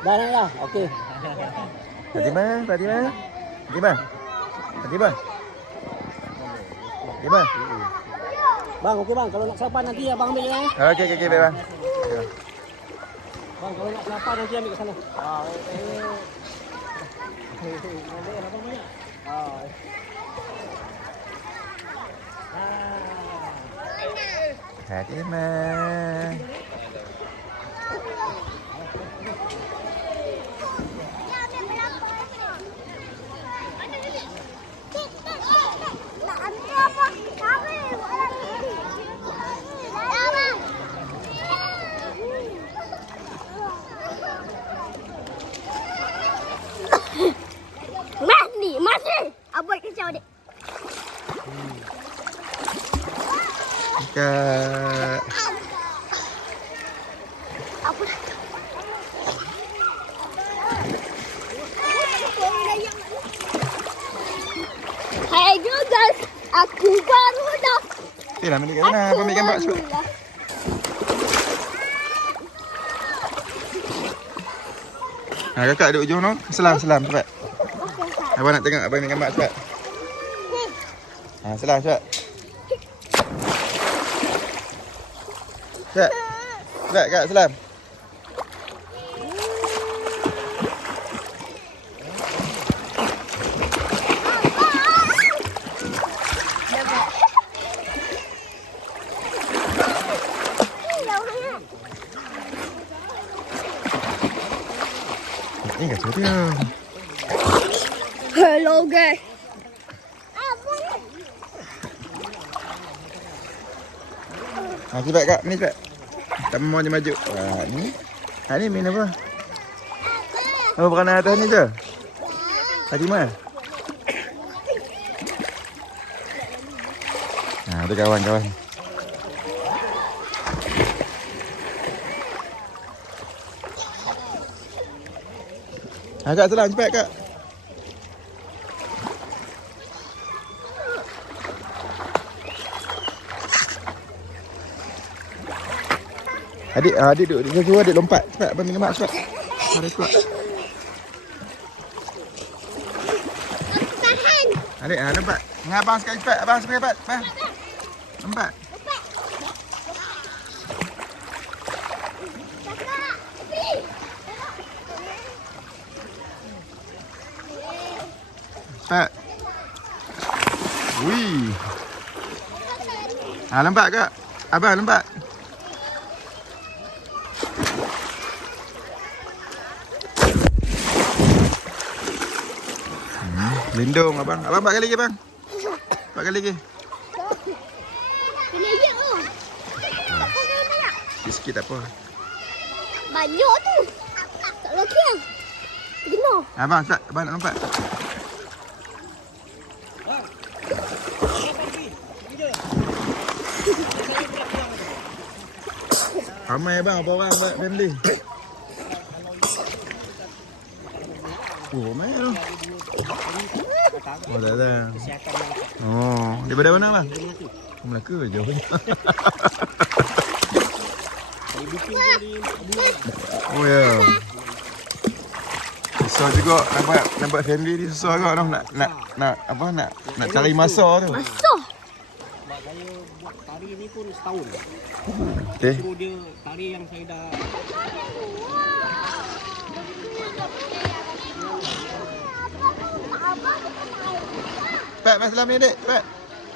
Dah. Okey. Fatimah. Fatimah. Bang, okey bang. Kalau nak sarapan nanti abang ambil je. Okey, baik bang. Bang, kalau nak sarapan nanti ambil ke sana. Ambil abang banyak. Fatimah. Masih. Abang kacau dek. Kak. Apa? Hai juga. Aku baru dah. Dah ambil kat mana? Abang ambil gambar cepat. Kakak duduk ujung tu. Selam cepat. Abang nak tengok abang ambil gambar cepat. Selam cepat. Cepat Kak, selam. Ini kat dia. Hello guys. Cepat Kak, ni cepat. Tak mau je maju. Ni. Ni main apa? Oh, bukan atas ni je. Fatimah. Ada kawan-kawan. Kak, selam cepat Kak. Adik duduk di situ, adik lompat. Cepat, abang minum mak cepat. Adik kuat. Tahan. Adik, lompat. Dengan abang sekali cepat. Abang sekali cepat. Lompat. Cepat. Wih. Lompat Kak. Abang lompat. Lindung abang. Abang 4 kali lagi bang. 4 kali lagi. Kena aja tu. Sikit tak apa. Banyak tu. Tak lagi ah. Kena. Abang start. Abang nak lompat. Ramai abang, apa orang family. Ramai tu. Oh, tak ada. Oh, daripada mana bang? Melaka jauh. Oh ya. Susah juga nampak family ni, susah juga nak cari masa tu. Masa. Sebab saya buat tari ni pun setahun. Okey. So dia tari yang saya dah Cepat, mai selam ni adik, cepat.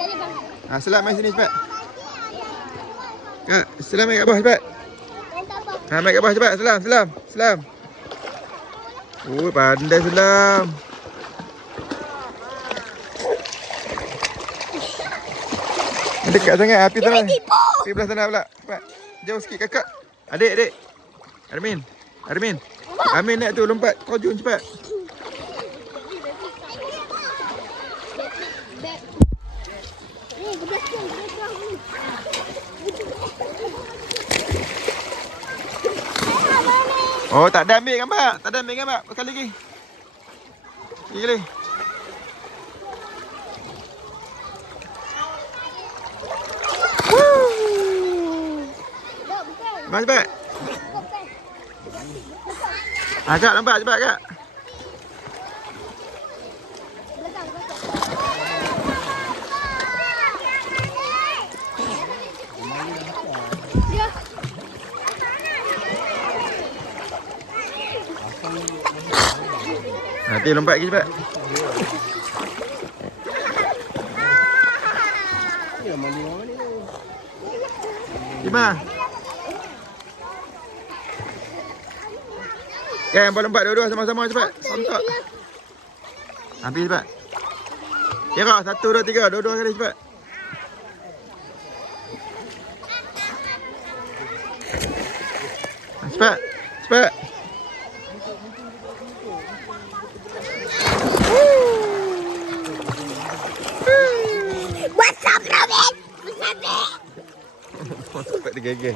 Jadi bang. Selam mai sini cepat. Kak, selam mai kat bawah cepat. Mai kat bawah cepat, selam. Oh, pandai selam. Dekat sangat api tanah. Api belah sana pula. Cepat. Jauh sikit kakak. Adik. Armin. Amin nak tu lompat. Kau jom cepat. Oh, tak ada ambil gambar. Sekali lagi. Gila. Mas cepat. Kak lompat cepat Kak. Nanti lompat lagi cepat. Cima. Yang lompat dua-dua sama-sama cepat. Sontak. Habis cepat. Kira 1, 2, 3, dua-dua kali cepat. Cepat. Cepat. What's up, Robin? What's up, man? Cepat digigil.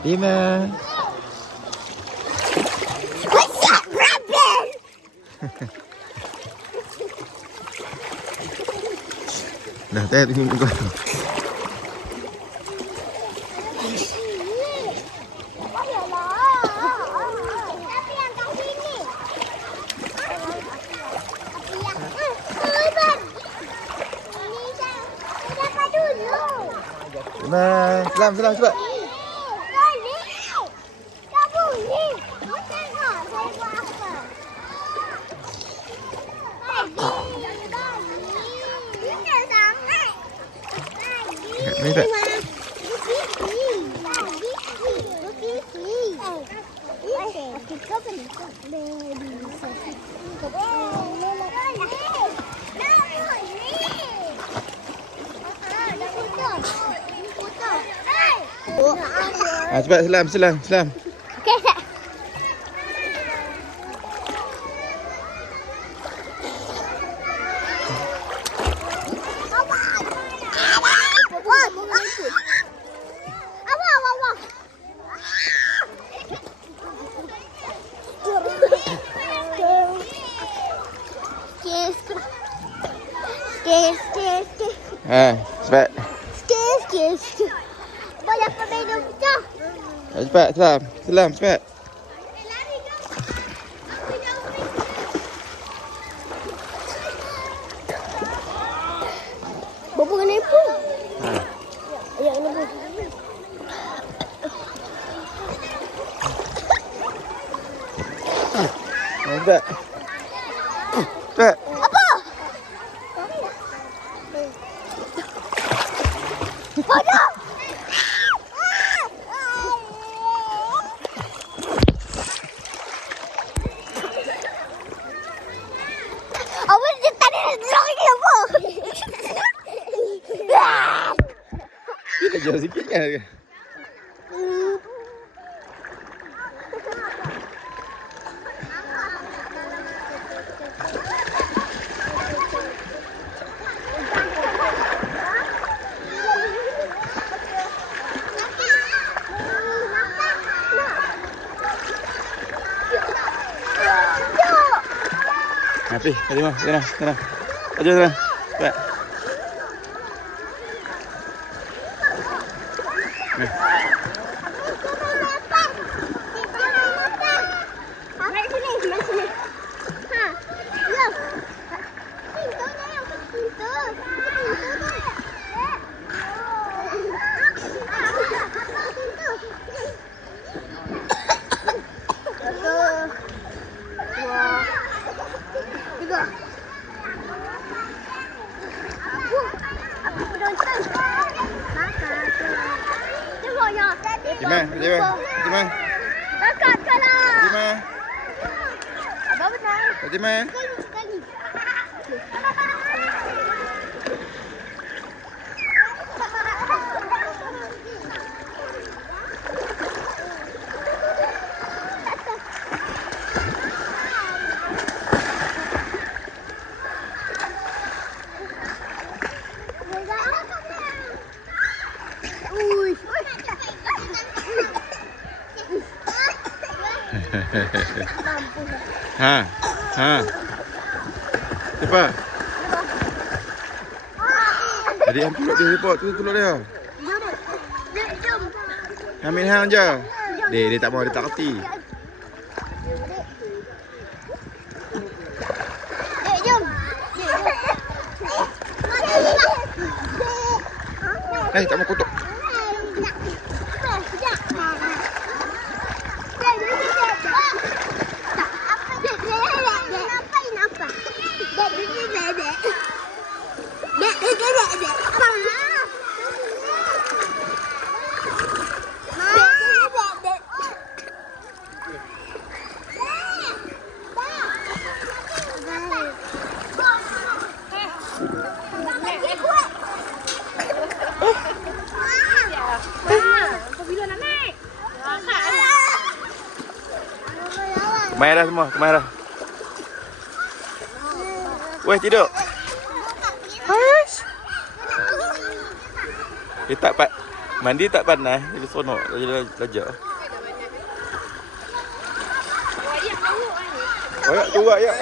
Cima. What's up, Robin? Dah, tengok muka tu. Tapi yang kat sini. Cima. Selam, selam cepat. Tak boleh. Tengok saya buat apa. Pindah sangat. Ni tak. Cepat selam, selam, selam. Okay, tak. Cepat. Banyak permainan pecah. Cepat, selam, selam, cepat. Bapa kena ibu. Ya, kena ibu. Cepat. Cepat. Apa? Ada. Awak dia tadi nak lagi apa? Jauh sikit kan? Api, tadi mah, sana, sana. Aja sana. Cepat. Mari sini, mari sini. Ha. Ya. Pintu ni yang pintu. Cima, cima, cima, Dekat kalah. cima, Abang benar. cima. Sekali. Ha, ha. Cepat. Adik hang tulak dia report tu tulak dia. Jom. Amin hang je. Dia tak mau, dia tak kerti. Jom. Tak mau kutuk. Kemai dah semua, kemai dah. Weh, tidur. Dia tak mandi tak panas, dia seronok, dia belajar. Banyak tu ya.